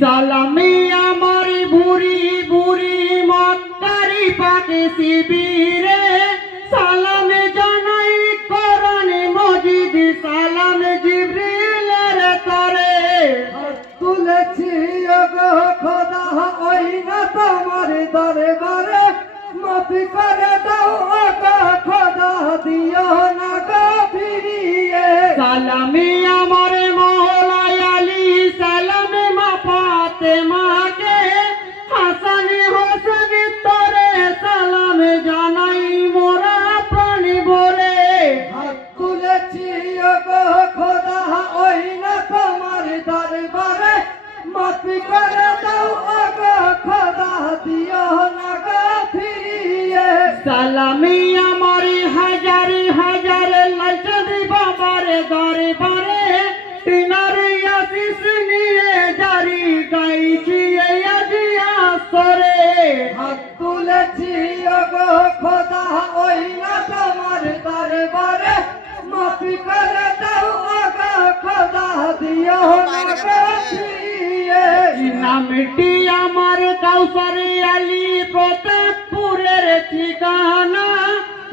সালামি আমার বুড়ি বুড়ি মক্কারি পাকে শিবিরে সালাম জানাই কোরআন মজিদ সালাম জিবরিলের তরে তুলেছি গো খোদা ওই না তোমার দরবারে মাফি করে দাও গো খোদা দিও না গো ফিরিয়ে সালামি আমার মওলা আলী সালাম মা ফাতেমাকে হাসান হোসেন তরে সালাম জানাই মোরা প্রাণ বলে তুলেছি গো খোদা ওই না তোমার দরবারে মাফি করে দাও গো খোদা দিও না গো ফিরিয়ে সালামি আমার হাজার হাজার লাজদ বাবার দরবারে তিনারে আশিস নিয়ে জারি গাইছি আজি আসরে হাত তুলেছি গো খোদা ওই না তোমার দরবারে মাফি করে দাও গো খোদা দিও না গো ফিরিয়ে নামটি আমার কাউসার আলী প্রতাপপুরের ঠিকানা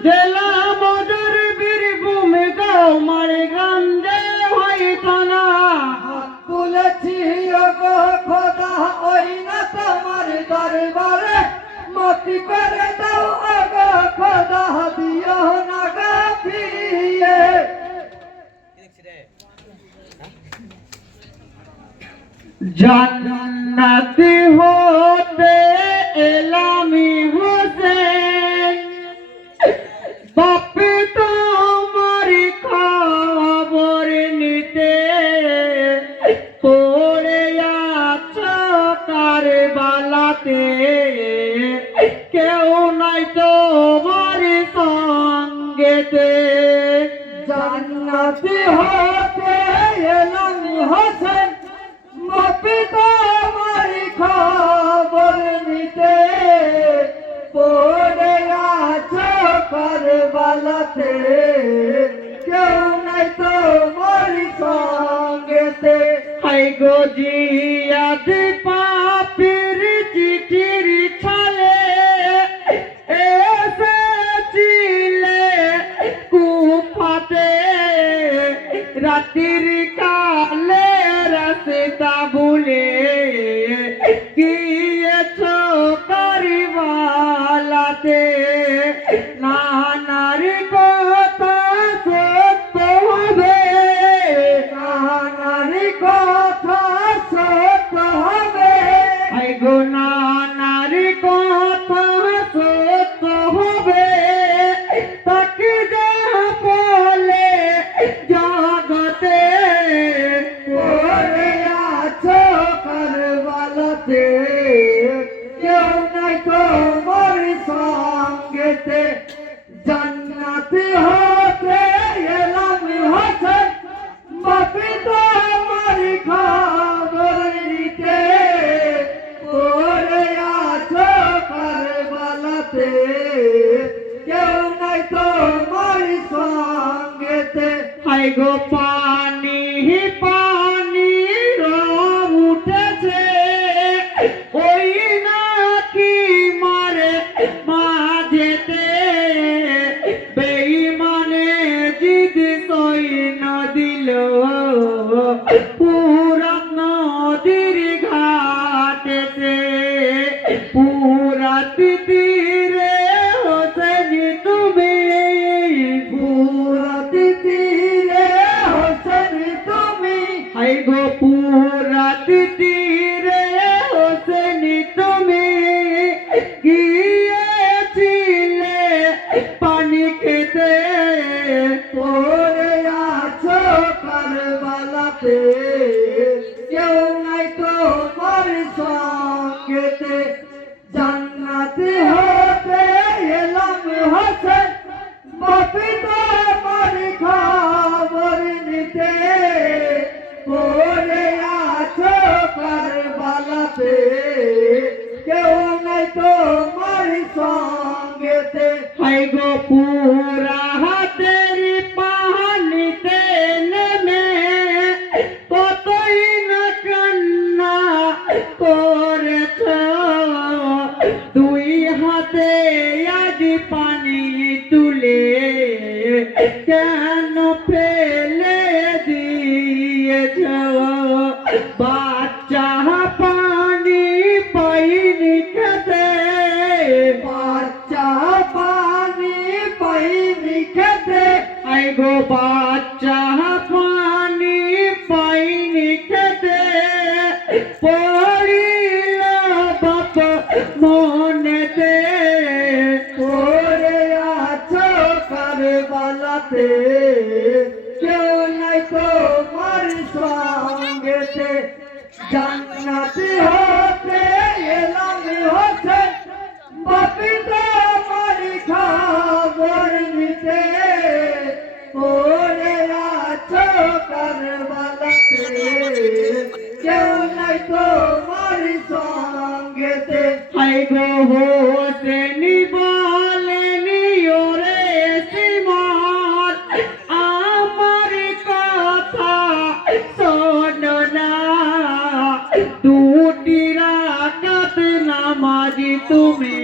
জেলা মদর বীরভূম গাঁও মারগঞ্জে হয়তো না তুলেছি গো খোদা ওই না তোমার দরবারে মাফি করে দাও গো খোদা দিও না গো ফিরিয়ে জান্নাতি হতে এলামি হোসেন বাপি তোমার খবর নিতে পড়ে আছো কারবালাতে কেউ নাই তোমার সঙ্গেতে জান্নাতি হতে এলাম হোসেন মাফি তোমার খবর নিতে পড়ে আছো কারবালাতে কেউ নাই তোমার সঙ্গেতে হাই গো জিয়াদ পাপির চিঠির ছলে এসেছিলে কুফাতে রাত্রির কালে রাস্তা ভুলে গিয়েছো কারবালাতে নানার কথা সত্য হবে নানার কথা সত্য হবে আই গো নানার কথা সত্য হবে তাকে যা বলে জগতে পড়ে আছো কারবালাতে কেউ নাই তোমার সঙ্গেতে জান্নাতি হতে এলাম হোসেন মাফি তোমার খবর নিতে পড়ে আছো কারবালাতে কেউ নাই তোমার সঙ্গেতে হাই গো পানি পানি রব উঠেছে ওই নাকি মারে মাঝেতে বেঈমানে জিদ সই না দিল পুরা নদীর ঘাটেতে পুরা তীরে হোসেন তুমি পুরা তীরে হোসেন তুমি হাই গো পুরা তীরে হোসেন তুমি গিয়েছিলে পানি খেতে পড়ে আছো কারবালাতে কেউ নাই তোমার সঙ্গেতে জান্নাতি হতে এলাম হোসেন মাফি তোমার খবর নিতে পড়ে আছো কারবালাতে কেউ নাই তোমার সঙ্গেতে হাই গো পুরা হাতের পানিতে নেমে কতই না কান্না করেছ দুই হাতে আজ পানি তুলে কেন ফেলে দিয়েছ বাচ্চা পানি পাইনি খেতে বাচ্চা পানি পাইনি খেতে আই গো বাচ্চা পানি পাইনি খেতে পড়িল বাপ মনেতে পড়ে আছো কারবালাতে কেউ নাই তোমার সঙ্গেতে জান্নাতে হতে এলাম হতে বাপি তোমার খবর নিতে পড়ে আছো কারবালাতে কেউ নাই তোমার সঙ্গেতে হাই গো হোসেনি বলেনি ওরে সিমত আমার কথা শোনো না দুটি রাকাত নামাজি তুমি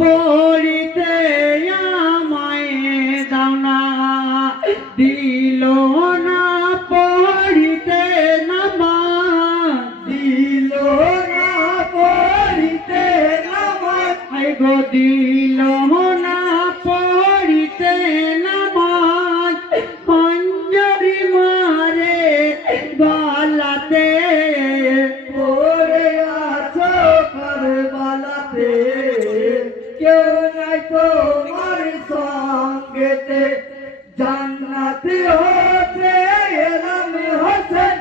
পড়িতে আমায় দাও না দিল না পড়িতে নামাজ দিল না পড়িতে নামাজ হাই গো দিল না পড়িতে নামাজ খঞ্জরি মারে গলাতে পড়ে আছো কারবালাতে কেউ নাই তোমার সঙ্গেতে জান্নাতে হতে এলাম হোসেন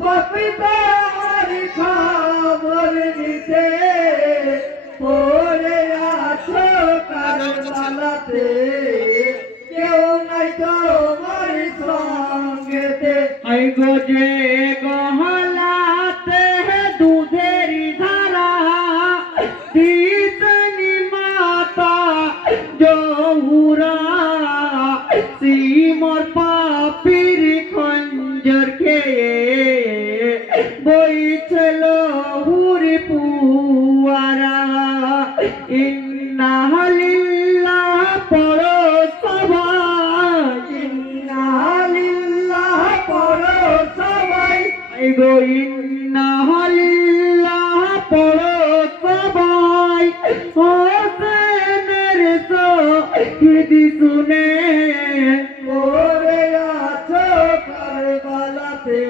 বাপি তোমার খবর নিতে পড়ে আছো কারবালাতে কেউ নাই তোমার সঙ্গেতে হাই গো যে গহলাতে দুধের ধারা দিতনি মাতা জহুরা সিমর পাপির খঞ্জর খেয়ে বইছিল হুরি পুয়ারা ইন্না লিল্লাহ পড়ো সবাই ইন্না লিল্লাহ পড়ো সবাই আই গো ইন্না লিল্লাহ পড়ো সবাই হোসেনের শহীদ শুনে পড়ে আছো কারবালাতে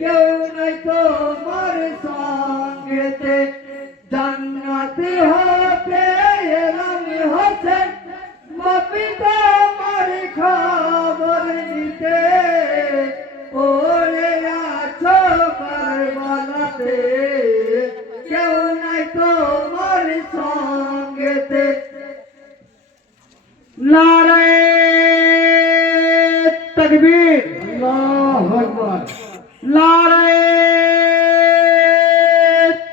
কেউ নাই তোমার সঙ্গেতে জান্নাতে হতে এলাম হোসেন বাপি তোমার খবর নিতে পড়ে আছো কারবালাতে কেউ নাই তোমার সঙ্গেতে নারে তকবীর আল্লাহু আকবার নারে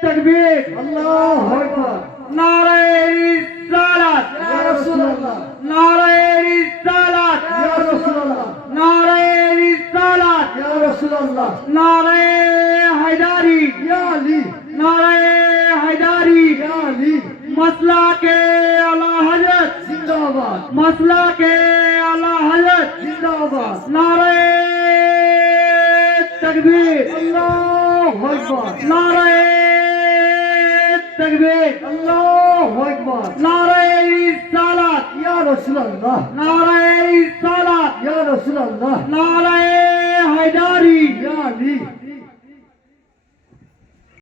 তকবীর আল্লাহু আকবার নারে রিসালাত ইয়া রাসূলুল্লাহ নারে রিসালাত ইয়া রাসূলুল্লাহ নারে রিসালাত ইয়া রাসূলুল্লাহ নারে হায়দারি ইয়া আলী নারে হায়দারি ইয়া আলী मसला के आला हजरत जिंदाबाद मसला के आला हजरत जिंदाबाद नारे तकबीर अल्लाहु अकबर नारे तकबीर अल्लाहु अकबर नारे रिसालत या रसूलुल्लाह नारे रिसालत या रसूलुल्लाह नारे हैदरी या अली